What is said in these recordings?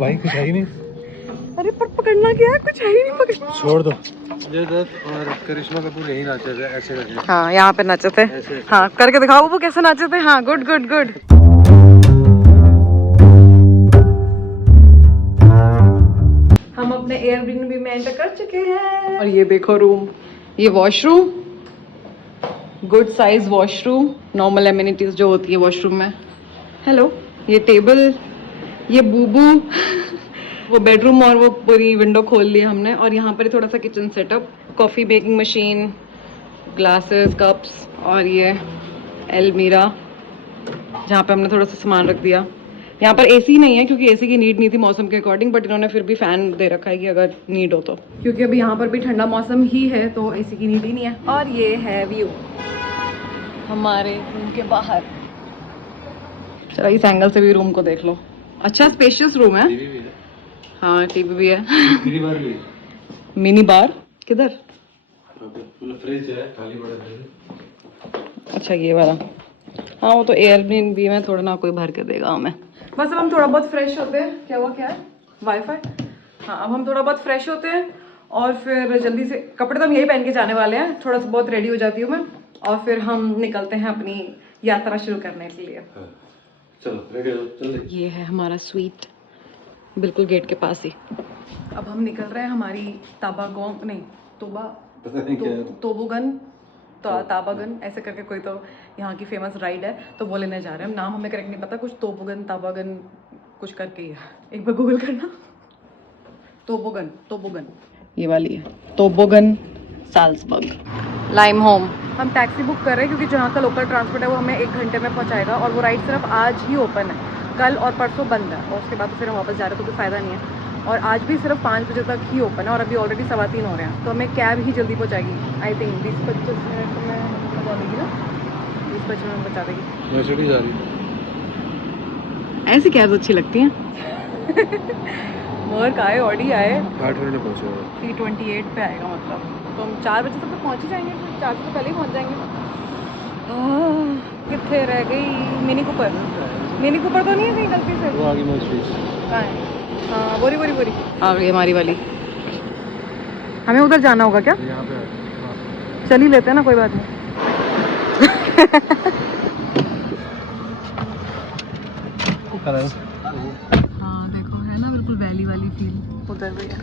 भाई कुछ है ही नहीं। अरे पर पकड़ना क्या है, कुछ है ही नहीं पकड़। छोड़ दो। जयदत्त और करिश्मा कपूर यही नाचे थे ऐसे करके। हाँ यहाँ पे नाचे थे। हाँ करके दिखाओ वो कैसे नाचे थे। हाँ गुड गुड गुड। हम अपने एयरबीएनबी में एंटर कर चुके हैं और ये देखो रूम, ये washroom, good size washroom, normal amenities जो होती है वॉशरूम में। हेलो, ये टेबल, ये बूबू वो बेडरूम और वो पूरी विंडो खोल ली हमने। और यहाँ पर थोड़ा सा kitchen setup, coffee making machine, glasses, cups और ये एलमीरा जहाँ पे हमने थोड़ा सा सामान रख दिया। यहाँ पर एसी नहीं है क्योंकि एसी की नीड नहीं थी मौसम के अकॉर्डिंग, बट इन्होंने फिर भी फ़ैन दे रखा है कि अगर नीड हो तो, क्योंकि अभी यहाँ पर भी ठंडा मौसम ही है तो एसी की नीड ही नहीं है। और ये है व्यू हमारे रूम के बाहर। चलो इस एंगल से भी रूम को देख लो। अच्छा स्पेशियस रूम है। हाँ टीवी भी है। मिनी बार किधर? फ्रिज है, खाली बड़ा फ्रिज। अच्छा ये वाला। हाँ वो तो एयरबीएनबी में थोड़ा ना कोई भर के देगा हमें। बस अब हम थोड़ा बहुत फ्रेश होते हैं। क्या हुआ, क्या है? वाईफाई। हाँ अब हम थोड़ा बहुत फ्रेश होते हैं और फिर जल्दी से, कपड़े तो हम यही पहन के जाने वाले हैं, थोड़ा सा बहुत रेडी हो जाती हूँ मैं और फिर हम निकलते हैं अपनी यात्रा शुरू करने के लिए। चलो रेडी हो, चल। ये है हमारा स्वीट, बिल्कुल गेट के पास ही। अब हम निकल रहे हैं हमारी ताबागोंग नहीं तोबा तोबोगन ताबागन ऐसे करके कोई तो यहाँ की फेमस राइड है, तो वो लेने जा रहे हैं हम। नाम हमें करेक्ट नहीं पता, कुछ तोबोगन ताबागन कुछ करके ही है। एक बार गूगल करना। तोबोगन तोबोगन ये वाली है, तोबोगन साल्जबर्ग लाइम होम। हम टैक्सी बुक कर रहे हैं क्योंकि जहाँ का लोकल ट्रांसपोर्ट है वो हमें 1 घंटे में पहुँचाएगा और वो राइड सिर्फ आज ही ओपन है, कल और परसों बंद है और उसके बाद तो फिर हम वापस जा रहे हैं तो कोई फ़ायदा नहीं है। और आज भी सिर्फ 5 बजे तक ही ओपन है और अभी ऑलरेडी 3:15 हो रहे हैं, तो हमें कैब ही जल्दी पहुँचाएगी। आई थिंक 20-25 मिनट में पहुँचा देगी ना, 20-25 मिनट में पहुँचा देगी। मर्सिडीज जा रही ऐसी कैब अच्छी लगती हैं। मर्क आए, ऑडी आए, 8 मिनट में पहुंचे। 3:28 पे आएगा, मतलब तो हम 4 बजे तक तो पहुँच ही जाएंगे, 4 से तो पहले ही पहुँच जाएंगे। कितने रह गई मिनी कूपर? मिनी कूपर तो नहीं है कहीं गलती से? वो आगे मर्सिडीज कहाँ है? हाँ बोरी बोरी बोरी आ गई हमारी वाली। हमें उधर जाना होगा क्या? यहाँ पे चल ही लेते हैं ना, कोई बात नहीं। हाँ देखो है ना बिल्कुल वैली वाली फील उधर भी है।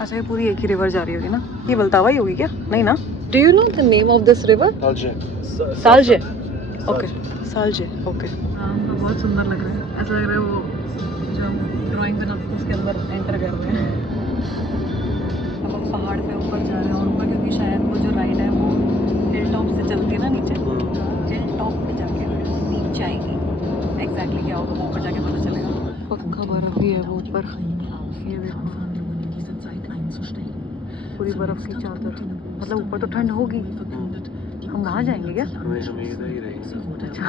अच्छा ये पूरी एक ही रिवर जा रही होगी ना? ये बलतावा ही होगी क्या? नहीं ना? Do you know the name of this river? Salje. Okay Salje okay. हाँ बहुत सुंदर लग रहा है, ऐसा लग रहा है वो जो हम ड्राइंग बनाते थे उसके अंदर एंटर कर रहे हैं। अब हम पहाड़ पे ऊपर जा रहे हैं और ऊपर क्योंकि शायद वो जो राइड है वो हिल टॉप से चलती है ना नीचे, हिल टॉप पे जाके नीचे आएगी। एग्जैक्टली क्या होगा वो ऊपर जाके पता चलेगा। पक्का बर्फ ही है वो ऊपर, ये देखो पूरी बर्फ की चादर। मतलब ऊपर तो ठंड होगी, हम वहाँ जाएंगे क्या? अच्छा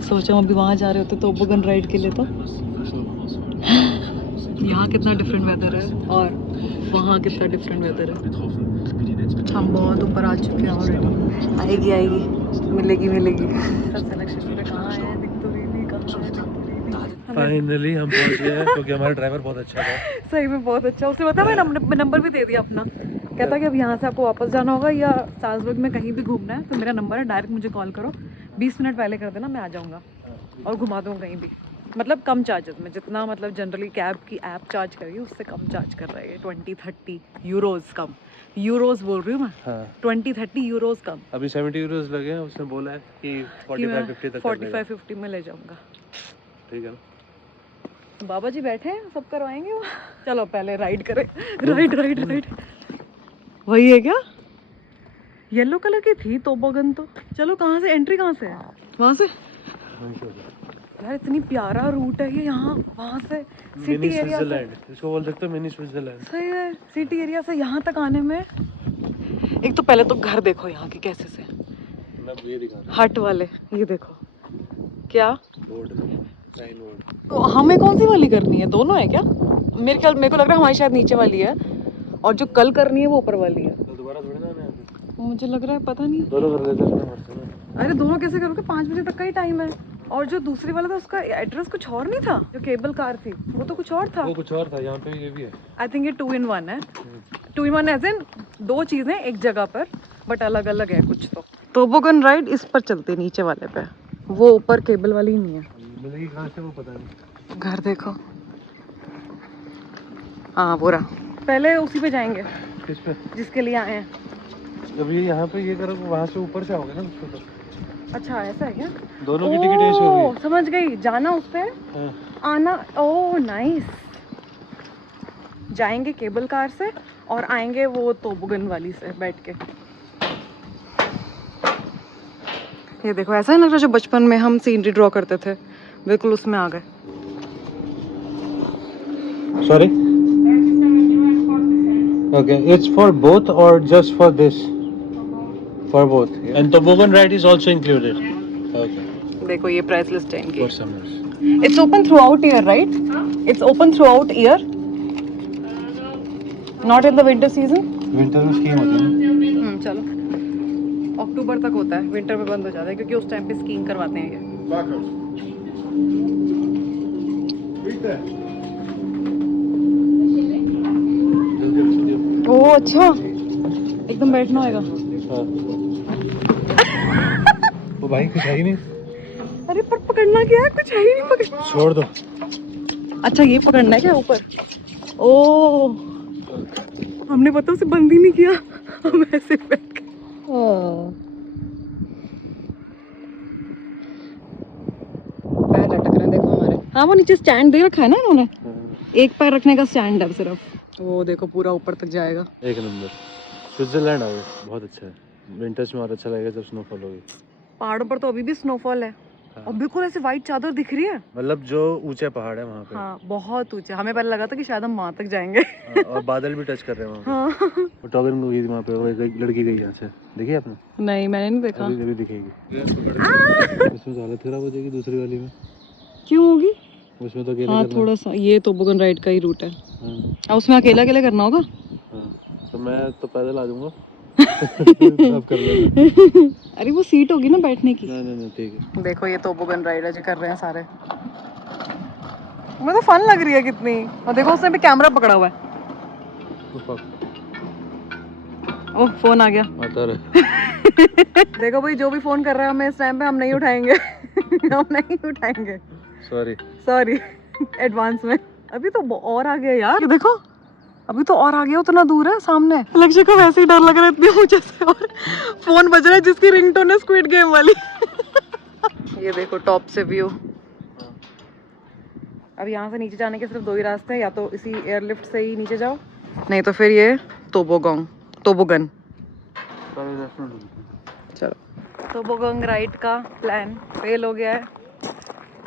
सोचा हम अभी वहाँ जा रहे होते तो तोबोगन राइड के लिए, तो यहाँ कितना डिफरेंट वेदर है और वहाँ कितना डिफरेंट वेदर है। हम बहुत ऊपर आ चुके हैं ऑलरेडी। आएगी आएगी, मिलेगी मिलेगी। सिलेक्शन पे कहाँ है, दिख तो रही नहीं, कहाँ है, दिख तो रही नहीं। फाइनली हम पहुंच गए हैं क्योंकि हमारा ड्राइवर बहुत अच्छा था। सही में बहुत अच्छा। उसने बता मैं नंबर भी दे दिया अपना, कहता कि अब यहाँ से आपको वापस जाना होगा या साल्जबर्ग में कहीं भी घूमना है तो मेरा नंबर है, डायरेक्ट मुझे कॉल करो, 20 मिनट पहले कर देना, मैं आ जाऊँगा और घुमा दूँगा कहीं भी। मतलब कम चार्जेस में, जितना मतलब जनरली कैब की ऐप चार्ज करेगी उससे कम चार्ज कर रही है। 20-30 यूरोज़ कम, यूरोज़ बोल रही हूँ मैं। हाँ। 20-30 यूरोज़ कम। अभी 70 यूरोज़ लगे हैं, उसने बोला है कि 45-50 तक 45-50 में ले जाऊँगा। ठीक है ना? बाबा जी बैठे हैं, सब करवाएंगे वो। चलो पहले राइड करें। राइड राइड राइड वही है क्या? येलो कलर की थी तोबोगन तो। चलो कहाँ से एंट्री, कहाँ से है? वहाँ से यार इतनी प्यारा रूट है ये, यहाँ वहाँ से सिटी एरिया से, इसको बोल सकते हो मिनी स्विट्जरलैंड। सही है, सिटी एरिया से यहाँ तक आने में। एक तो पहले तो घर देखो यहाँ के कैसे से, मैं ये दिखा रहा हट वाले, ये देखो क्या बोर्ड, साइन बोर्ड। तो हमें कौन सी वाली करनी है? दोनों है क्या? मेरे को लग रहा है हमारी शायद नीचे वाली है और जो कल करनी है वो ऊपर वाली है। तो दोबारा थोड़ी ना आना है, मुझे लग रहा है, पता नहीं। दोनों कर लेते हैं। अरे दोनों कैसे करोगे? 5 बजे तक का ही टाइम है। और जो दूसरी वाला था उसका एड्रेस कुछ और नहीं था, जो केबल कार थी वो तो कुछ और था। वो कुछ और था, यहाँ पे ये भी है। आई थिंक ये 2 in 1 है। 2 in 1 एज इन 2 चीजें एक जगह पर, बट अलग अलग है कुछ तो। टोबोगन राइड इस पर चलते नीचे वाले पे, वो ऊपर केबल वाली ही नहीं है। मिलेगी कहाँ से वो पता नहीं। घर देखो, हाँ पूरा। पहले उसी पे जाएंगे किस पे? जिसके लिए आए हैं। जब ये यहाँ पे ये करो वहाँ से ऊपर से आओगे ना उसको तो। अच्छा ऐसा है क्या? दोनों की टिकट ऐसे होगी। समझ गई, जाना उस पे, आना। Oh nice. जाएंगे केबल कार से और आएंगे वो टोबोगन वाली से बैठ के। ये देखो ऐसा है लग रहा है जो बचपन में हम सीनरी ड्रॉ करते थे, बिल्कुल उसमें आ गए। Sorry? Okay, it's for both or just for this? For both. Yeah. And toboggan ride is also included. Okay. देखो ये प्राइस लिस्ट है इनकी। For summers. It's open throughout year, right? It's open throughout year. Not in the winter season. Winter में skiing होती है ना? चलो अक्टूबर तक होता है, विंटर में बंद हो जाता है क्योंकि उस टाइम पे स्कीइंग करवाते हैं ये। ओह अच्छा, एकदम बैठना होगा। हाँ। वो भाई कुछ है ही नहीं। अरे पर पकड़ना क्या है, कुछ है ही नहीं पकड़। छोड़ दो। अच्छा ये पकड़ना है क्या ऊपर? ओह हमने पता उसे बंद ही नहीं किया, हम ऐसे बैठ गए। पैर लटक रहे हैं देखो हमारे। हाँ वो नीचे स्टैंड दे रखा है ना इन्होंने, एक पैर रखने का स्टैंड है सिर्फ। वो देखो पूरा ऊपर तक जाएगा। एक नंबर। स्विट्जरलैंड आओगे, बहुत अच्छा है। विंटर्स में और अच्छा लगेगा जब स्नोफॉल होगी। पहाड़ों पर तो अभी भी स्नोफॉल है। हाँ। और बिल्कुल ऐसे व्हाइट चादर दिख रही है। मतलब जो ऊंचे पहाड़ है वहाँ पे। हाँ बहुत ऊंचे, हमें पहले लगा था कि शायद हम वहाँ तक जाएंगे। हाँ, और बादल भी टच कर रहे हैं वहाँ पे। हाँ। वो टॉगन गई थी वहाँ पे, वो एक लड़की गई यहाँ से, देखी आपने? नहीं मैंने नहीं देखा। अभी दिखेगी। उसमें तो हालत खराब हो जाएगी दूसरी वाली में। क्यों होगी? उसमें तो अकेले हाँ करना थोड़ा सा, ये टोबोगन राइड का ही रूट है। हाँ। उसमें अकेला अकेले करना होगा। हाँ। तो मैं तो पैदल आ जाऊंगा। अब कर लेना। अरे वो सीट होगी ना बैठने की। नहीं ठीक है। देखो ये टोबोगन राइड है जो कर रहे हैं सारे। मुझे तो फन लग रही है कितनी। और देखो उसने भी कैमरा पकड़ा हुआ है। ओह फोन आ गया। आता रहे। देखो भाई जो भी फोन कर रहा है हमें इस टाइम पे, हम नहीं उठाएंगे। हम नहीं उठाएंगे। सॉरी एडवांस में। अभी तो और आ गया यार, देखो अभी तो और आ गया, उतना दूर है सामने। लक्ष्य को वैसे ही डर लग रहा है इतनी ऊंचे से, और फोन बज रहा है जिसकी रिंगटोन है स्क्विड गेम वाली। ये देखो टॉप से व्यू। अब यहाँ से नीचे जाने के सिर्फ 2 ही रास्ते हैं, या तो इसी एयरलिफ्ट से ही नीचे जाओ, नहीं तो फिर ये टोबोगन। चलो टोबोगन राइड का प्लान फेल हो गया है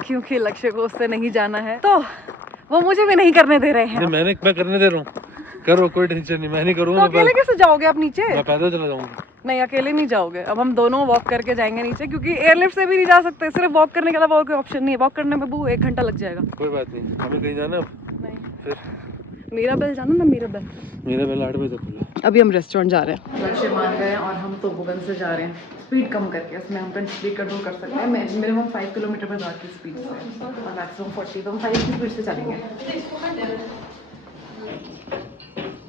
क्योंकि लक्ष्य को उससे नहीं जाना है, तो वो मुझे भी नहीं करने दे रहे हैं। मैं करने दे रहा हूँ, करो कोई टेंशन नहीं, मैं नहीं करूँगा। तो अकेले कैसे जाओगे आप नीचे? मैं पैदल चला जाऊंगा। नहीं अकेले नहीं जाओगे, अब हम दोनों वॉक करके जाएंगे नीचे, क्योंकि एयरलिफ्ट से भी नहीं जा सकते, सिर्फ वॉक करने के अलावा और कोई ऑप्शन नहीं है। वॉक करने में वो 1 घंटा लग जाएगा। कोई बात नहीं, हमें कहीं जाना है नहीं फिर। मेरा बेल जाना ना, मेरा बेल 8 बजे तक खुला। अभी हम रेस्टोरेंट जा रहे हैं, लक्ष्य मान गए हैं और हम टोबोगन से जा रहे हैं। स्पीड कम करके, इसमें हम स्पीड कंट्रोल कर सकते हैं। मिनिमम 5 किलोमीटर पर आवर की स्पीड से और मैक्सिमम 40, तो हम 5 की स्पीड से चलेंगे।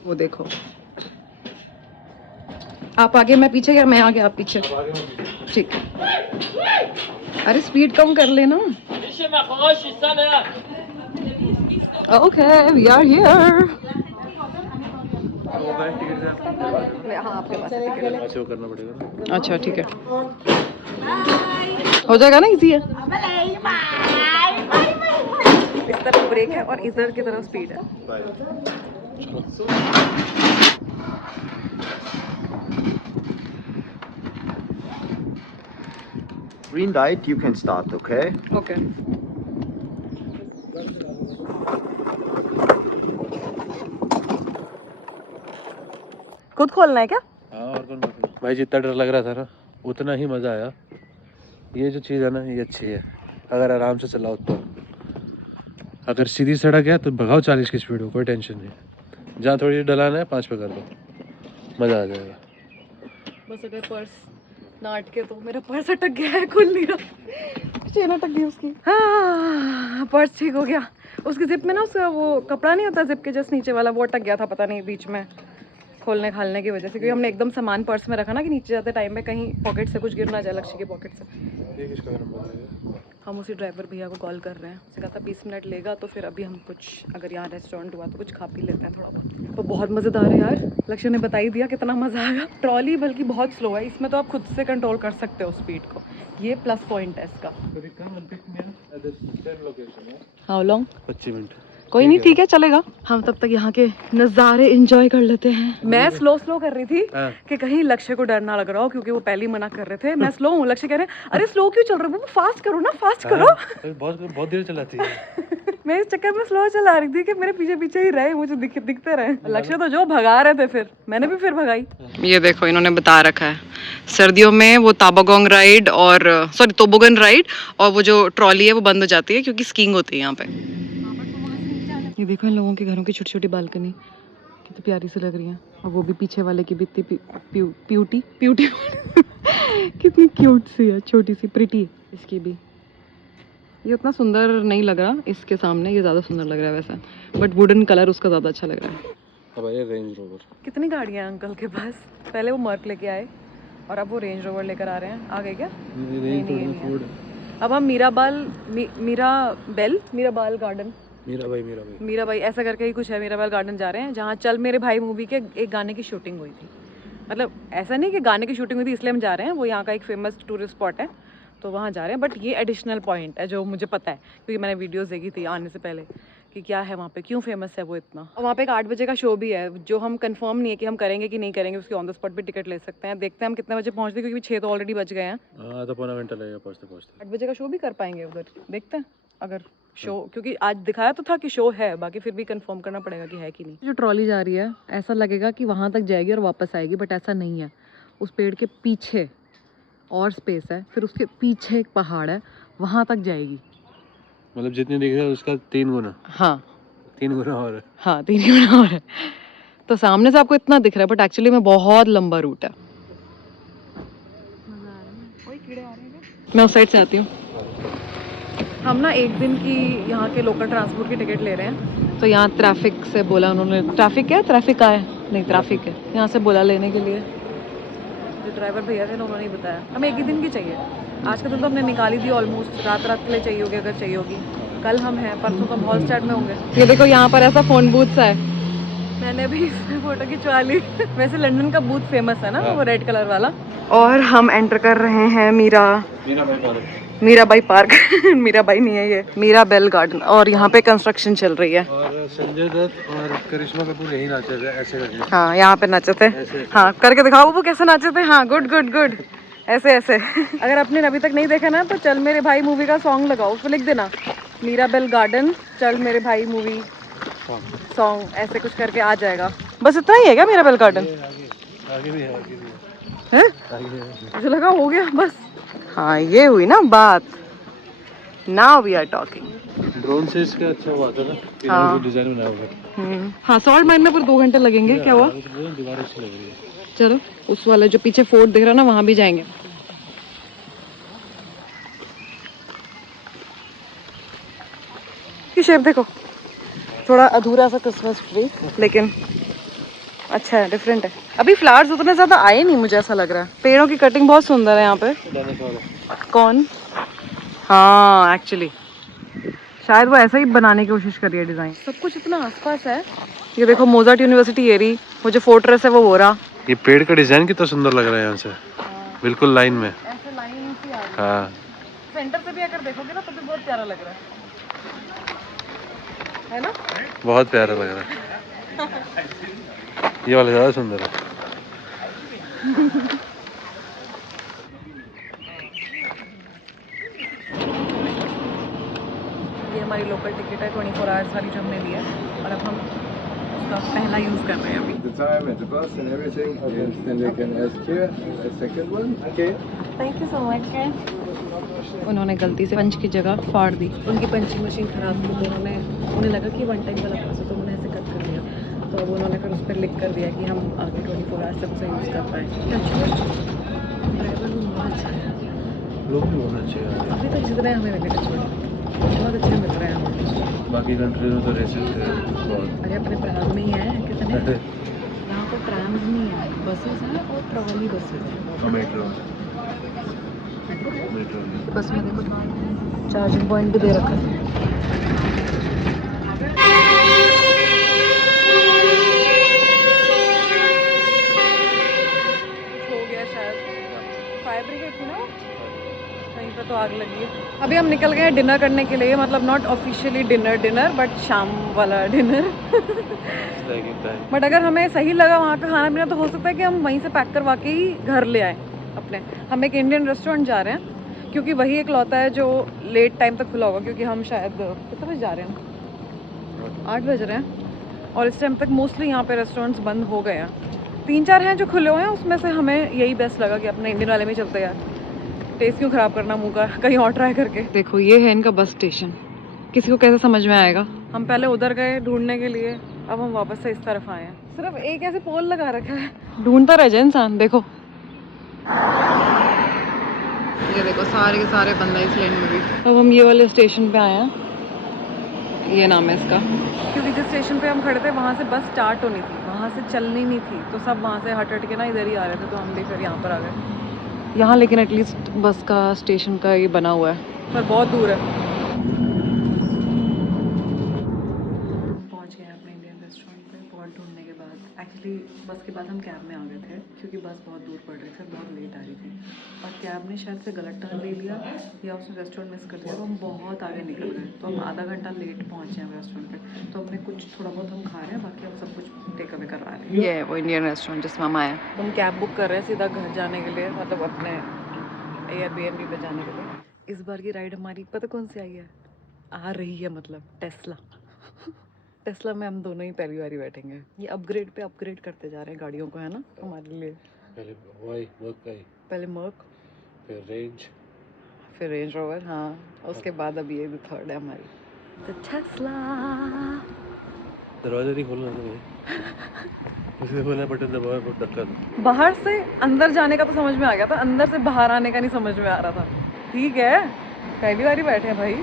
वो देखो आप आगे मैं पीछे, या मैं आगे आप पीछे? ठीक है। अरे स्पीड कम कर लेना। Okay we are here. हाँ आपके पास है, करना पड़ेगा। अच्छा ठीक है, हो जाएगा ना, इजी है। इस तरफ ब्रेक है और इधर की तरफ स्पीड है। Green light, you can start, okay? Okay खुद खोलना है क्या? हाँ और कौन भाई, जितना डर लग रहा था ना उतना ही मज़ा आया। ये जो चीज़ है ना ये अच्छी है, अगर आराम से चलाओ तो। अगर सीधी सड़क है तो भगाओ 40 की स्पीड हो, कोई टेंशन नहीं। जहाँ थोड़ी ढलान है 5 पे कर दो, मज़ा आ जाएगा। बस अगर पर्स ना अटके तो। मेरा पर्स अटक गया है, खुल नहीं रहा। चेन अटक गई उसकी। हाँ पर्स ठीक हो गया। उसकी जिप में ना उसका वो कपड़ा नहीं होता जिप के जस्ट नीचे वाला, वो अटक गया था पता नहीं बीच में खोलने खालने की वजह से, क्योंकि हमने एकदम सामान पर्स में रखा ना कि नीचे जाते टाइम में कहीं पॉकेट से कुछ गिर ना जाए, लक्ष्य के पॉकेट से। ये किसका नंबर है? हम उसी ड्राइवर भैया को कॉल कर रहे हैं, उसने कहा था 20 मिनट लेगा, तो फिर अभी हम कुछ अगर यहाँ रेस्टोरेंट हुआ तो कुछ खा पी लेते हैं थोड़ा बहुत। तो बहुत मज़ेदार है यार, लक्ष्य ने बता ही दिया कितना मज़ा आया। ट्रॉली बल्कि बहुत स्लो है, इसमें तो आप खुद से कंट्रोल कर सकते हो स्पीड को, ये प्लस पॉइंट है इसका। How long? 25 मिनट। कोई नहीं ठीक है चलेगा। हम तब तक यहाँ के नज़ारे एंजॉय कर लेते हैं। मैं स्लो कर रही थी कि कहीं लक्ष्य को डर ना लग रहा हो, क्योंकि वो पहले ही मना कर रहे थे। मैं स्लो हूँ, लक्ष्य कह रहे हैं अरे स्लो क्यों चल रहे हो, फास्ट करो ना, फास्ट करो। बहुत देर चलाती है। मैं इस चक्कर में स्लो चला रही थी कि मेरे पीछे पीछे ही रहे, मुझे दिखते रहे। लक्ष्य तो जो भगा रहे थे, फिर मैंने भी फिर भगाई। ये देखो इन्होंने बता रखा है सर्दियों में वो ताबागोंग राइड और टोबोगन राइड और वो जो ट्रॉली है वो बंद हो जाती है क्योंकि स्कीइंग होती है यहाँ पे। ये देखो इन लोगों के घरों की छोटी छोटी बालकनी कितनी प्यारी सी लग रही है, और वो भी पीछे वाले की भी इतनी प्यूटी कितनी क्यूट सी है, छोटी सी प्रिटी है इसकी भी। ये उतना सुंदर नहीं लग रहा इसके सामने, ये ज़्यादा सुंदर लग रहा है वैसा, बट वुडन कलर उसका ज़्यादा अच्छा लग रहा है। अब ये रेंज रोवर। कितनी गाड़ियाँ हैं अंकल के पास, पहले वो मर्क लेके आए और अब वो रेंज रोवर लेकर आ रहे हैं। आ गए क्या? नहीं। अब हम मीराबाल गार्डन, मीराबाई ऐसा करके ही कुछ है, मीराबाल गार्डन जा रहे हैं, जहाँ चल मेरे भाई मूवी के एक गाने की शूटिंग हुई थी। मतलब ऐसा नहीं कि गाने की शूटिंग हुई थी इसलिए हम जा रहे हैं, वो यहाँ का एक फेमस टूरिस्ट स्पॉट है तो वहाँ जा रहे हैं। बट ये एडिशनल पॉइंट है जो मुझे पता है क्योंकि मैंने वीडियोस देखी थी आने से पहले कि क्या है वहाँ पे, क्यों फेमस है वो इतना। और वहाँ पे एक 8 बजे का शो भी है जो हम कंफर्म नहीं है कि हम करेंगे कि नहीं करेंगे, उसकी ऑन द स्पॉट भी टिकट ले सकते हैं। देखते हैं हम कितने बजे पहुँचते हैं, क्योंकि 6 तो ऑलरेडी बज गए हैं। आधा पौना घंटा लगेगा पहुँचते। 8 बजे का शो भी कर पाएंगे उधर, देखते हैं अगर शो, क्योंकि आज दिखाया तो था कि शो है, बाकी फिर भी कंफर्म करना पड़ेगा कि है कि नहीं। जो ट्रॉली जा रही है ऐसा लगेगा कि वहाँ तक जाएगी और वापस आएगी, बट ऐसा नहीं है। उस पेड़ के पीछे और स्पेस है, फिर उसके पीछे एक पहाड़ है, वहाँ तक जाएगी। मतलब जितनी दिख रहा है उसका 3 गुना। हाँ 3 गुना और है। हाँ 3 गुना और है। तो सामने से आपको इतना दिख रहा है बट एक्चुअली में बहुत लंबा रूट है। मैं उस साइड से आती हूँ। हम ना एक दिन की यहाँ के लोकल ट्रांसपोर्ट की टिकट ले रहे हैं, तो यहाँ ट्रैफिक से बोला उन्होंने, ट्रैफिक क्या है, ट्रैफिक का है नहीं, ट्रैफिक है, यहाँ से बोला लेने के लिए। जो ड्राइवर भैया थे ना उन्होंने ही बताया। हमें एक ही दिन की चाहिए, आज का दिन तो हमने निकाली दी ऑलमोस्ट, रात के लिए चाहिए होगी अगर चाहिए होगी। कल हम हैं, परसों तो हम हॉल स्टार्ट में होंगे। ये देखो यहाँ पर ऐसा फ़ोन बूथ सा है, मैंने भी इसमें फ़ोटो खिंचवा ली। वैसे लंदन का बूथ फेमस है ना वो रेड कलर वाला। और हम एंटर कर रहे हैं मीराबाई पार्क। मीराबाई नहीं है ये, मीराबेल गार्डन, और यहाँ पे कंस्ट्रक्शन चल रही है। और संजय दत्त और करिश्मा कपूर यही नाचे थे ऐसे करके। हाँ यहाँ पे नाचे थे, हाँ करके दिखाओ वो कैसे नाचे थे। हाँ गुड ऐसे। अगर आपने अभी तक नहीं देखा ना तो चल मेरे भाई मूवी का सॉन्ग लगाओ, उसको लिख देना मीराबेल गार्डन चल मेरे भाई मूवी सॉन्ग, ऐसे कुछ करके आ जाएगा। बस इतना ही है क्या मीराबेल गार्डन? आगे भी है। मुझे लगा हो गया बस। हाँ ये हुई ना बात, now we are talking. Drone से इसका अच्छा हुआ था ना, हाँ डिजाइन बनाया हुआ। हाँ सॉल्ट माइन में पर 2 घंटे लगेंगे। क्या हुआ? दीवार अच्छी लग रही है। चलो उस वाले जो पीछे फोर्ट दिख रहा है ना वहाँ भी जाएंगे। की शेप देखो, थोड़ा अधूरा सा क्रिसमस ट्री, लेकिन अच्छा है, डिफरेंट है। अभी फ्लावर्स उतने ज्यादा आए नहीं मुझे ऐसा लग रहा है। पेड़ों की कटिंग बहुत सुंदर है यहाँ पे। कौन? हाँ एक्चुअली शायद वो ऐसा ही बनाने की कोशिश कर रही है डिजाइन। सब कुछ इतना आसपास है। ये देखो मोजार्ट यूनिवर्सिटी एरी, वो जो फोर्ट्रेस है वो रहा। ये पेड़ का डिजाइन कितना सुंदर लग रहा है यहाँ से, बिल्कुल लाइन में। ऐसे लाइन सी आ रही है। हाँ सेंटर से भी अगर देखोगे ना तो भी बहुत प्यारा लग रहा है ना? बहुत प्यारा लग रहा है। ये वाला ज़्यादा सुंदर है। ये हमारी लोकल टिकट है 24 आवर्स वाली जो हमने ली है, और अब हम उसका पहला यूज़ कर रहे हैं अभी। The time and the bus and everything, yes, then they can ask here a second one. Okay. Thank you so much. उन्होंने गलती से पंच की जगह फाड़ दी, उनकी पंचिंग मशीन खराब थी तो उन्हें लगा कि 1 टाइम वाला पास है तो उन्होंने ऐसे कट कर दिया। तो अब उन्होंने फिर उस पर लिख कर दिया कि हम आगे 24 आवर्स तक से यूज़ कर पाएँ। ड्राइवर भी बहुत अच्छा है, लोग भी बहुत अच्छे हैं। अभी तक जितने हमें मिले बहुत अच्छे मिल रहे हैं। बाकी कंट्री में तो रेसिस्ट है बहुत। अरे अपने प्राग में ही है कितने यहाँ पर ट्राम्स नहीं है, बसेस हैं और ट्रॉली बसेस हैं। मेट्रो बस में देखो चार्जिंग पॉइंट भी दे रखा है। हो गया शायद, फायर ब्रिगेड थी ना कहीं पे तो आग लगी है। अभी हम निकल गए हैं डिनर करने के लिए, मतलब नॉट ऑफिशियली डिनर बट शाम वाला डिनर। बट अगर हमें सही लगा वहाँ का खाना पीना तो हो सकता है कि हम वहीं से पैक करवा के ही घर ले आए अपने। हम एक इंडियन रेस्टोरेंट जा रहे हैं क्योंकि वही एक लौता है जो लेट टाइम तक खुला होगा, क्योंकि हम शायद कितने बजे जा रहे हैं, 8 बज रहे हैं और इस टाइम तक मोस्टली यहाँ पे रेस्टोरेंट्स बंद हो गए हैं। 3-4 हैं जो खुले हुए हैं, उसमें से हमें यही बेस्ट लगा कि अपने इंडियन वाले में चलते यार, टेस्ट क्यों ख़राब करना मुँह का, कहीं और ट्राई करके। देखो ये है इनका बस स्टेशन, किसी को कैसे समझ में आएगा। हम पहले उधर गए ढूंढने के लिए, अब हम वापस से इस तरफ आए हैं। सिर्फ एक ऐसे पोल लगा रखा है, ढूंढता रह जाए इंसान। देखो ये देखो सारे के सारे बंद है इस लेन में भी। अब हम ये वाले स्टेशन पे आए हैं, ये नाम है इसका, क्योंकि जिस स्टेशन पे हम खड़े थे वहाँ से बस स्टार्ट होनी थी, वहाँ से चलनी नहीं थी, तो सब वहाँ से हट के ना इधर ही आ रहे थे, तो हम भी फिर यहाँ पर आ गए। यहाँ लेकिन एटलीस्ट बस का स्टेशन का ये बना हुआ है, पर बहुत दूर है। पहुँच गए अपने इंडियन रेस्टोरेंट पे बहुत ढूंढने के बाद। एक्चुअली बस के बाद हम कैब में आ गए थे क्योंकि बस बहुत दूर पड़ रही थी, बहुत लेट आ रही थी, और कैब ने शायद से गलत टर्न ले लिया या उसने रेस्टोरेंट मिस कर दिया, तो हम बहुत आगे निकल गए। तो हम आधा घंटा लेट पहुँचे हैं रेस्टोरेंट पे। तो हमने कुछ थोड़ा बहुत हम खा रहे हैं, बाकी हम सब कुछ टेक अवे करवा रहे हैं। ये है वो इंडियन रेस्टोरेंट जिसमें हम आए हैं। हम कैब बुक कर रहे हैं सीधा घर जाने के लिए, मतलब अपने एयरबीएनबी पे जाने के लिए। इस बार की राइड हमारी पता कौन सी आई है, आ रही है, मतलब टेस्ला। टेस्ला में हम दोनों ही पहली बार ही बैठेंगे। ये अपग्रेड पे अपग्रेड करते जा रहे हैं गाड़ियों को, है ना, हमारे लिए। पहले मर्क, फिर रेंज रोवर, हाँ, उसके बाद अभी ये थर्ड है हमारी, तो टेस्ला। दरवाजा नहीं खोलना था, इसलिए खोलना बटन दबाया, बहुत धक्का था। बाहर से अंदर जाने का तो समझ में आ गया था, अंदर से बाहर आने का नहीं समझ में आ रहा था। ठीक है, पहली बार ही बैठे हैं भाई।